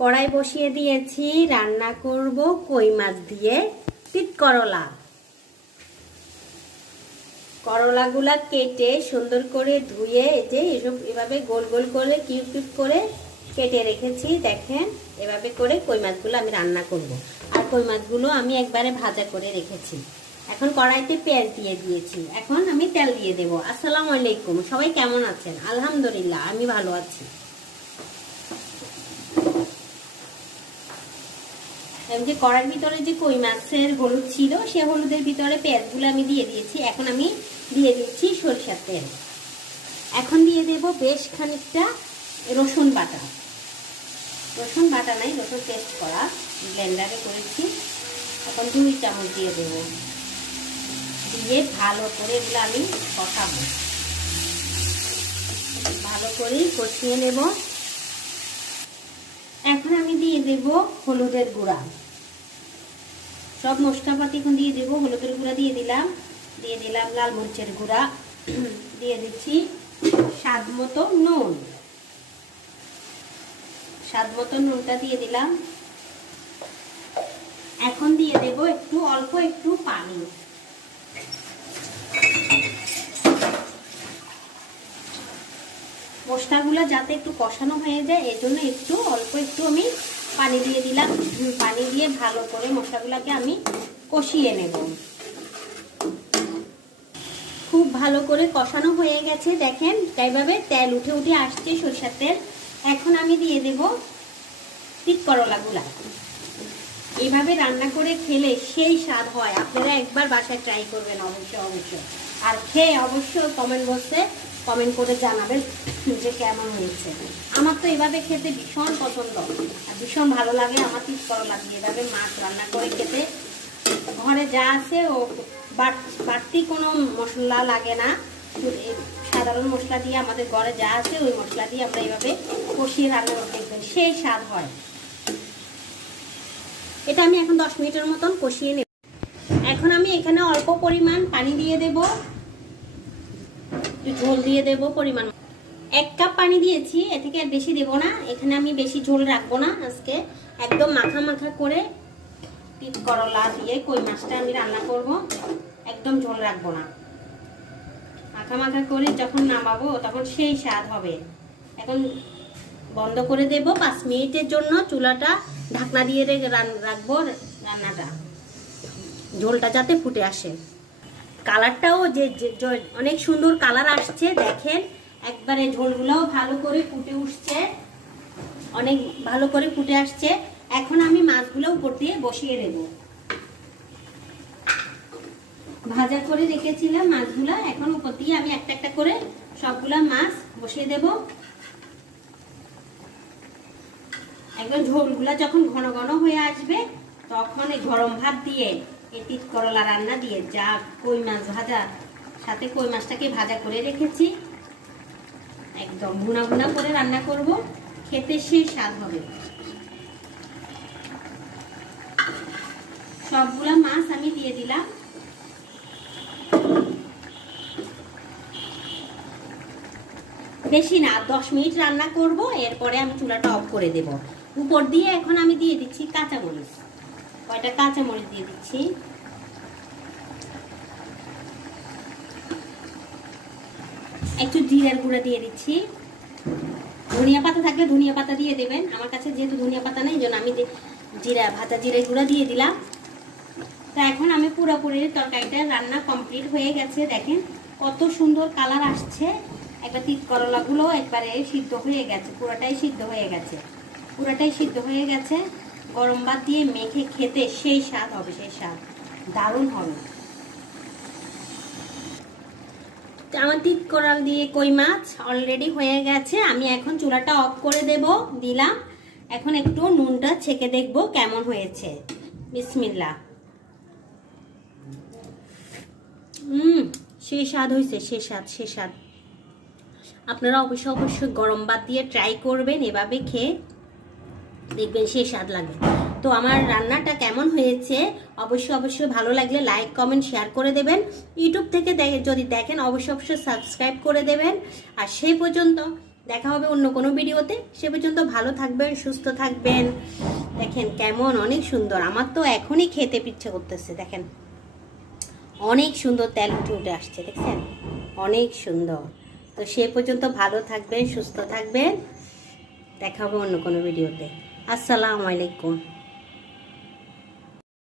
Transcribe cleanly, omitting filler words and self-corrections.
কড়াই বসিয়ে দিয়েছি, রান্না করব কই মাছ দিয়ে তিত করলা। করলাগুলা কেটে সুন্দর করে ধুয়ে এভাবে গোল গোল করে কিউব কিউব করে কেটে রেখেছি। দেখেন, এভাবে করে কই মাছগুলো আমি রান্না করব। আর কই মাছগুলো আমি একবারে ভাজা করে রেখেছি। এখন কড়াইতে পেঁয়াজ দিয়ে দিয়েছি, এখন আমি তেল দিয়ে দেব। আসসালামু আলাইকুম, সবাই কেমন আছেন? আলহামদুলিল্লাহ, আমি ভালো আছি। যে কড়াইয়ের ভিতরে যে কই মাছের হলুদ ছিল, সে হলুদের ভিতরে পেঁয়াজগুলো আমি দিয়ে দিয়েছি। এখন আমি দিয়ে দিচ্ছি সরিষার তেল। এখন দিয়ে দেব বেশ খানিকটা রসুন বাটা। রসুন বাটা নাই, রসুন পেস্ট করা, ব্লেন্ডারে করেছি। এখন 2 চামচ দিয়ে দেব, দিয়ে ভালো করে এগুলো আমি কষাবো। ভালো করে কষিয়ে নেব। এখন আমি দিয়ে দেব হলুদের গুঁড়া। সব মশলাপাতি এখন দিয়ে দেব। হলুদের গুঁড়া দিয়ে দিলাম লাল মরিচের গুঁড়া, দিয়ে দিচ্ছি স্বাদ মতো নুন। স্বাদ মতো নুনটা দিয়ে দিলাম। এখন দিয়ে দেব অল্প একটু পানি। মশলাগুলো যাতে একটু কষানো হয়ে যায়, এজন্য অল্প একটু আমি পানি দিয়ে দিলাম। পানি দিয়ে ভালো করে মশলাগুলোকে আমি কষিয়ে নেব। খুব ভালো করে কষানো হয়ে গেছে, দেখেন এইভাবে তেল উঠে উঠে আসছে, সরিষার তেল। এখন আমি দিয়ে দেব তিত করলাগুলা। এইভাবে রান্না করে খেলে সেই স্বাদ হয়। আপনারা একবার বাসায় ট্রাই করবেন অবশ্যই। আর খেয়ে অবশ্যই কমেন্ট বক্সে কমেন্ট করে জানাবেন যে কেমন হয়েছে। আমার তো এভাবে খেতে ভীষণ পছন্দ আর ভীষণ ভালো লাগে। আমার তিত করলা দিয়ে এভাবে মাছ রান্না করে খেতে, ঘরে যা আছে ও বাড়তি কোনো মশলা লাগে না। সাধারণ মশলা দিয়ে আমাদের ঘরে যা আছে ওই মশলা দিয়ে আমরা এইভাবে কষিয়ে রান্না করে দেখবেন, সেই স্বাদ হয়। এটা আমি এখন 10 মিনিটের মতন কষিয়ে নেব। এখন আমি এখানে অল্প পরিমাণ পানি দিয়ে দেব, ঝোল দিয়ে দেব পরিমাণ। 1 কাপ পানি দিয়েছি, এ থেকে আর বেশি দেব না। এখানে আমি বেশি ঝোল রাখবো না আজকে, একদম মাখা মাখা করে তিত করলা দিয়ে কই মাছটা আমি রান্না করব। একদম ঝোল রাখবো না, মাখা মাখা করে যখন নামাবো তখন সেই স্বাদ হবে। এখন বন্ধ করে দেব 5 মিনিটের জন্য। চুলাটা ঢাকনা দিয়ে রাখবো রান্নাটা, ঝোলটা যাতে ফুটে আসে। কালারটাও যে অনেক সুন্দর কালার আসছে, দেখেন একবারে ঝোলগুলোও ভালো করে ফুটে উঠছে, অনেক ভালো করে ফুটে আসছে। এখন আমি মাছগুলো উপর দিয়ে বসিয়ে দেব। ভাজা করে রেখেছিলাম মাছগুলো, এখন উপর দিয়ে আমি একটা একটা করে সবগুলা মাছ বসিয়ে দেব। একদম ঝোলগুলা যখন ঘন ঘন হয়ে আসবে, তখন এই গরম ভাত দিয়ে এই তিত করলা রান্না দিয়ে, যা কই মাছ ভাজা, সাথে কই মাছটাকে ভাজা করে রেখেছি, একদম ভুনা ভুনা করে রান্না করব, খেতে সেই স্বাদ হবে। সবগুলা মাছ আমি দিয়ে দিলাম। বেশি না, 10 মিনিট রান্না করব, এরপরে আমি চুলাটা অফ করে দেব। উপর দিয়ে এখন আমি দিয়ে দিচ্ছি কাঁচামরিচ। কয়টা কাঁচামরিচ দিয়ে দিচ্ছি। একটু জিরার গুঁড়া দিয়ে দিচ্ছি। ধনিয়া পাতা থাকলে ধনিয়া পাতা দিয়ে দেবেন। আমার কাছে যেহেতু ধনিয়া পাতা নেই, জন্য আমি ভাজা জিরার গুঁড়া দিয়ে দিলাম। তা এখন আমি পুরোপুরি তরকারিটা রান্না কমপ্লিট হয়ে গেছে। দেখেন কত সুন্দর কালার আসছে। একবার তিত করলাগুলো একবারে সিদ্ধ হয়ে গেছে, পুরোটাই সিদ্ধ হয়ে গেছে। গরম ভাত দিয়ে মেখে খেতে সেই স্বাদ হবে, সেই স্বাদ দারুণ হবে। আমার তিত করলা দিয়ে কই মাছ অলরেডি হয়ে গেছে। আমি এখন চুলাটা অফ করে দিলাম। এখন একটু নুনটা ছেঁকে দেখব কেমন হয়েছে। বিসমিল্লাহ। সেই স্বাদ হয়েছে, সেই স্বাদ। আপনারা অবশ্যই গরম ভাত দিয়ে ট্রাই করবেন, এভাবে খেয়ে দেখবেন সেই স্বাদ লাগবে। তো আমার রান্নাটা কেমন হয়েছে অবশ্যই ভালো লাগলে লাইক কমেন্ট শেয়ার করে দেবেন। ইউটিউব থেকে যদি দেখেন অবশ্যই সাবস্ক্রাইব করে দেবেন। আর সেই পর্যন্ত দেখা হবে অন্য কোনো ভিডিওতে। সে পর্যন্ত ভালো থাকবেন, সুস্থ থাকবেন। দেখেন কেমন অনেক সুন্দর, আমার তো এখনই খেতে ইচ্ছে করতেছে। দেখেন অনেক সুন্দর তেল উঠে উঠে আসছে, দেখছেন অনেক সুন্দর। তো সে পর্যন্ত ভালো থাকবেন, সুস্থ থাকবেন। দেখা হবে অন্য কোনো ভিডিওতে। আসসালামু আলাইকুম।